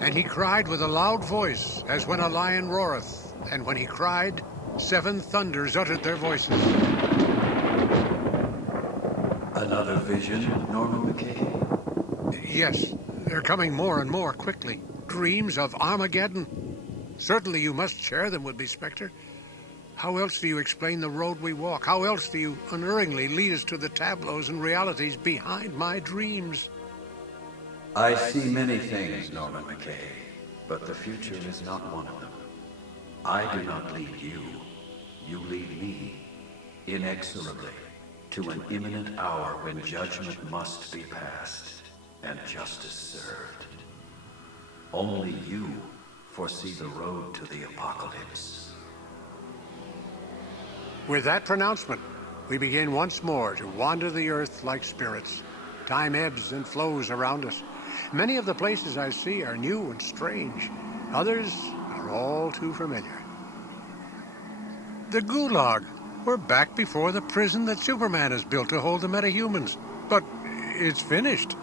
And he cried with a loud voice, as when a lion roareth. And when he cried, 7 thunders uttered their voices. Another vision, Norman McKay? Yes, they're coming more and more quickly. Dreams of Armageddon. Certainly you must share them with me, Spectre. How else do you explain the road we walk? How else do you unerringly lead us to the tableaus and realities behind my dreams? I see many things, Norman McKay, but the future is not one of them. I do not lead you. You lead me, inexorably, to an imminent hour when judgment must be passed and justice served. Only you foresee the road to the apocalypse. With that pronouncement, we begin once more to wander the earth like spirits. Time ebbs and flows around us. Many of the places I see are new and strange. Others are all too familiar. The gulag. We're back before the prison that Superman has built to hold the metahumans. But it's finished.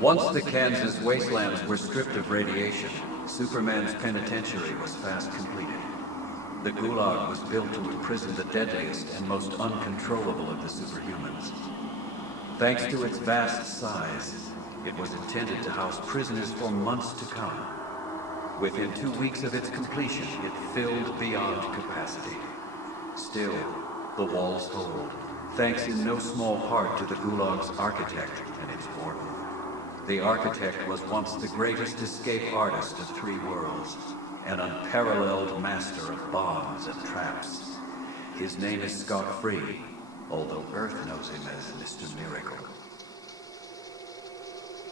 Once the Kansas wastelands were stripped of radiation, Superman's penitentiary was fast completed. The gulag was built to imprison the deadliest and most uncontrollable of the superhumans. Thanks to its vast size, it was intended to house prisoners for months to come. Within 2 weeks of its completion, it filled beyond capacity. Still, the walls hold, thanks in no small part to the Gulag's architect and its warden. The architect was once the greatest escape artist of 3 worlds, an unparalleled master of bombs and traps. His name is Scot-Free, although Earth knows him as Mr. Miracle.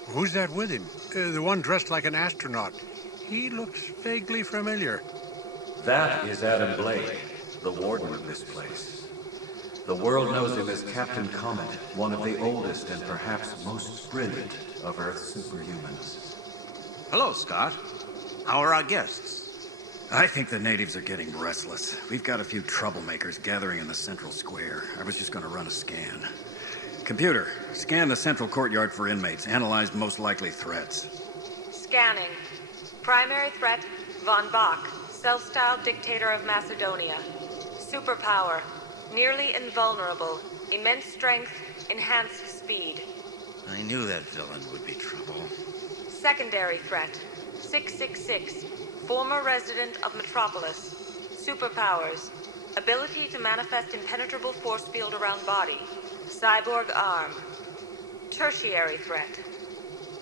Who's that with him? The one dressed like an astronaut. He looks vaguely familiar. That is Adam Blake, the warden of this place. The world knows him as Captain Comet, one of the oldest and perhaps most brilliant of Earth's superhumans. Hello, Scott. How are our guests? I think the natives are getting restless. We've got a few troublemakers gathering in the central square. I was just going to run a scan. Computer, scan the central courtyard for inmates. Analyze most likely threats. Scanning. Primary threat, Von Bach, self-styled dictator of Macedonia. Superpower, nearly invulnerable, immense strength, enhanced speed. I knew that villain would be trouble. Secondary threat, 666, former resident of Metropolis. Superpowers, ability to manifest impenetrable force field around body. Cyborg arm. Tertiary threat,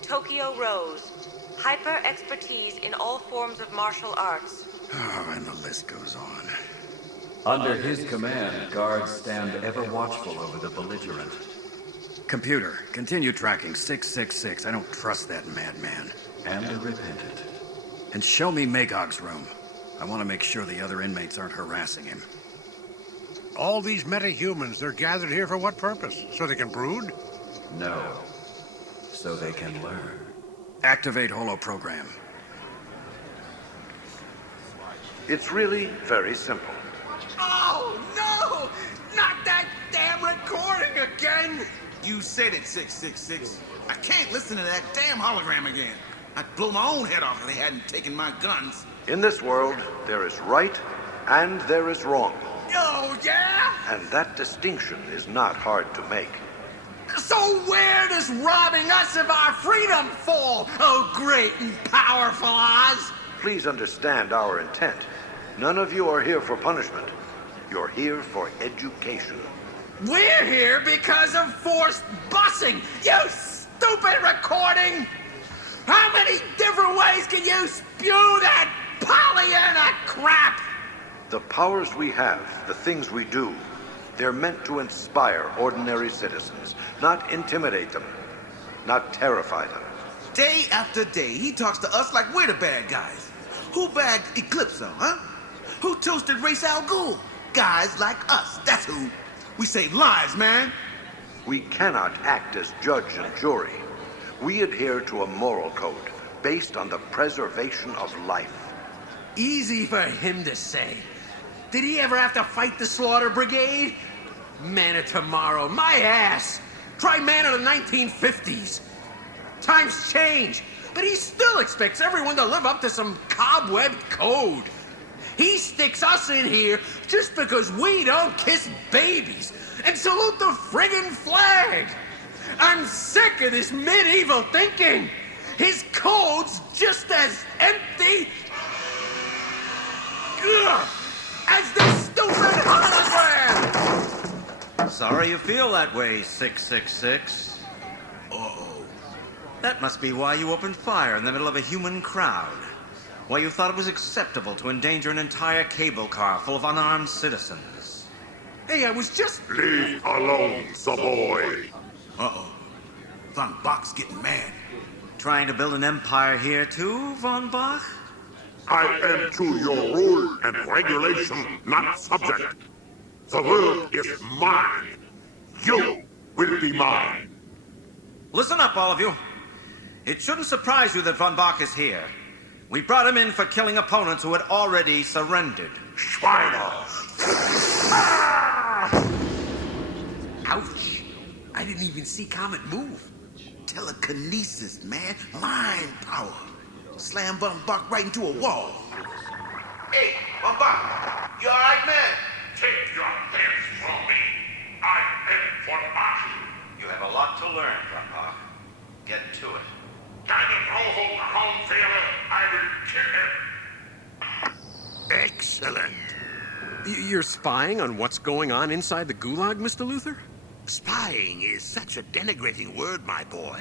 Tokyo Rose, hyper expertise in all forms of martial arts. Oh, and the list goes on. Under his command, guards stand ever watchful over the belligerent. Computer, continue tracking 666. I don't trust that madman. And the repentant. And show me Magog's room. I want to make sure the other inmates aren't harassing him. All these metahumans, they're gathered here for what purpose? So they can brood? No. So they can learn. Activate holoprogram. It's really very simple. Oh, no! Not that damn recording again! You said it, 666. I can't listen to that damn hologram again. I'd blow my own head off if they hadn't taken my guns. In this world, there is right and there is wrong. Oh, yeah? And that distinction is not hard to make. So where does robbing us of our freedom fall, oh great and powerful Oz? Please understand our intent. None of you are here for punishment. You're here for education. We're here because of forced busing, you stupid recording! How many different ways can you spew that Pollyanna crap? The powers we have, the things we do, they're meant to inspire ordinary citizens, not intimidate them, not terrify them. Day after day, he talks to us like we're the bad guys. Who bagged Eclipso, huh? Who toasted Ra's al Ghul? Guys like us, that's who. We save lives, man. We cannot act as judge and jury. We adhere to a moral code based on the preservation of life. Easy for him to say. Did he ever have to fight the Slaughter Brigade? Man of tomorrow, my ass! Try man of the 1950s. Times change. but he still expects everyone to live up to some cobwebbed code. He sticks us in here just because we don't kiss babies and salute the friggin' flag. I'm sick of this medieval thinking. His code's just as empty as this stupid hologram. Sorry you feel that way, 666. Uh-oh. That must be why you opened fire in the middle of a human crowd. Why you thought it was acceptable to endanger an entire cable car full of unarmed citizens. Hey, I was just... Leave alone the boy. Uh-oh. Von Bach's getting mad. Trying to build an empire here too, Von Bach? I am to your rule and regulation, not subject. The world is mine. You will be mine. Listen up, all of you. It shouldn't surprise you that Von Bach is here. We brought him in for killing opponents who had already surrendered. Schweiner! Ouch. I didn't even see Comet move. Telekinesis, man. Mind power. Slam Von Bach right into a wall. Hey, Von Bach. You all right, man? Take your hands from me. I am for Bach. You have a lot to learn, Von Bach. Get to it. I will kill him. Excellent. You're spying on what's going on inside the gulag, Mr. Luthor? Spying is such a denigrating word, my boy.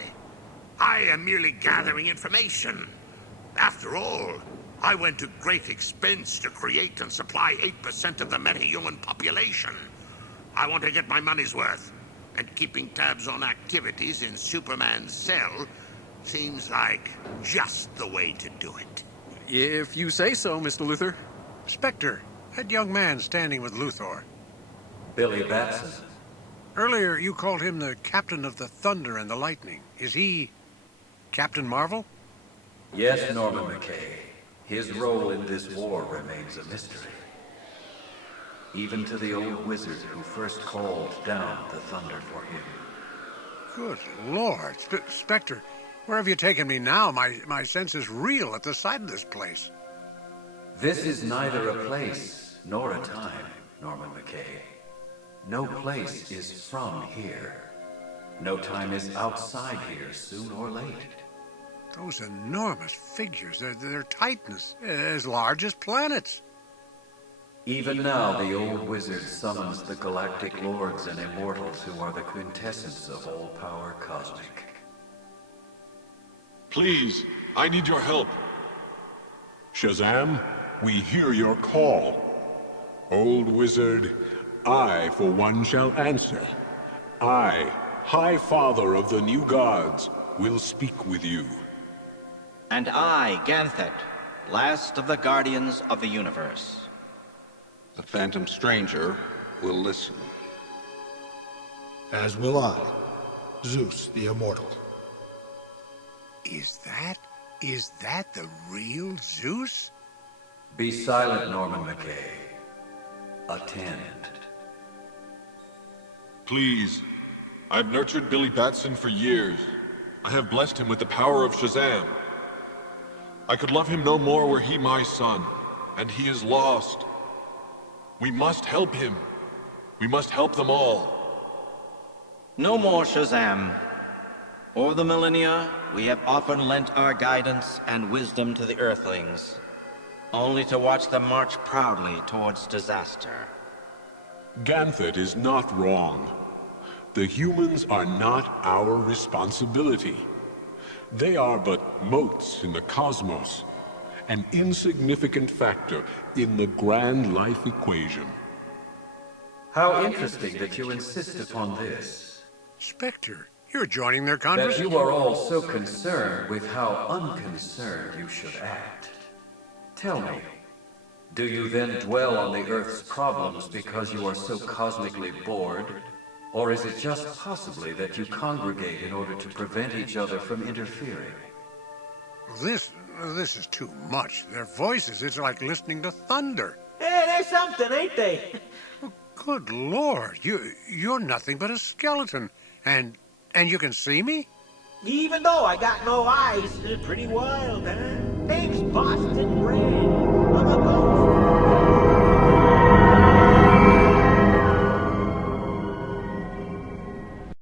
I am merely gathering information. After all, I went to great expense to create and supply 8% of the metahuman population. I want to get my money's worth, and keeping tabs on activities in Superman's cell seems like just the way to do it. If you say so, Mr. Luthor. Spectre, that young man standing with Luthor. Billy Batson. Earlier, you called him the Captain of the Thunder and the Lightning. Is he Captain Marvel? Yes, Norman McKay. His role in this war remains a mystery. Even to the old wizard who first called down the thunder for him. Good Lord. Spectre, where have you taken me now? My senses reel at the sight of this place. This is neither a place nor a time, Norman McKay. No place is from here. No time is outside here, soon or late. Those enormous figures, they're titans, as large as planets. Even now, the old wizard summons the galactic lords and immortals who are the quintessence of all power cosmic. Please, I need your help. Shazam, we hear your call. Old wizard, I, for one, shall answer. I, High Father of the New Gods, will speak with you. And I, Ganthet, last of the Guardians of the Universe. The Phantom Stranger will listen. As will I, Zeus the Immortal. Is that the real Zeus? Be silent, Norman McKay. Attend. Please, I've nurtured Billy Batson for years. I have blessed him with the power of Shazam. I could love him no more were he my son, and he is lost. We must help him. We must help them all. No more Shazam. O'er the millennia, we have often lent our guidance and wisdom to the Earthlings, only to watch them march proudly towards disaster. Ganthet is not wrong. The humans are not our responsibility. They are but motes in the cosmos, an insignificant factor in the grand life equation. How interesting that you insist upon this. Spectre, you're joining their That conversation. you are all so concerned with how unconcerned you should act. Tell me, do you then dwell on the Earth's problems because you are so cosmically bored? Or is it just possibly that you congregate in order to prevent each other from interfering? This is too much. Their voices, it's like listening to thunder. Hey, they're something, ain't they? Good Lord, you're nothing but a skeleton. And you can see me? Even though I got no eyes, pretty wild, huh? Name's Boston Red.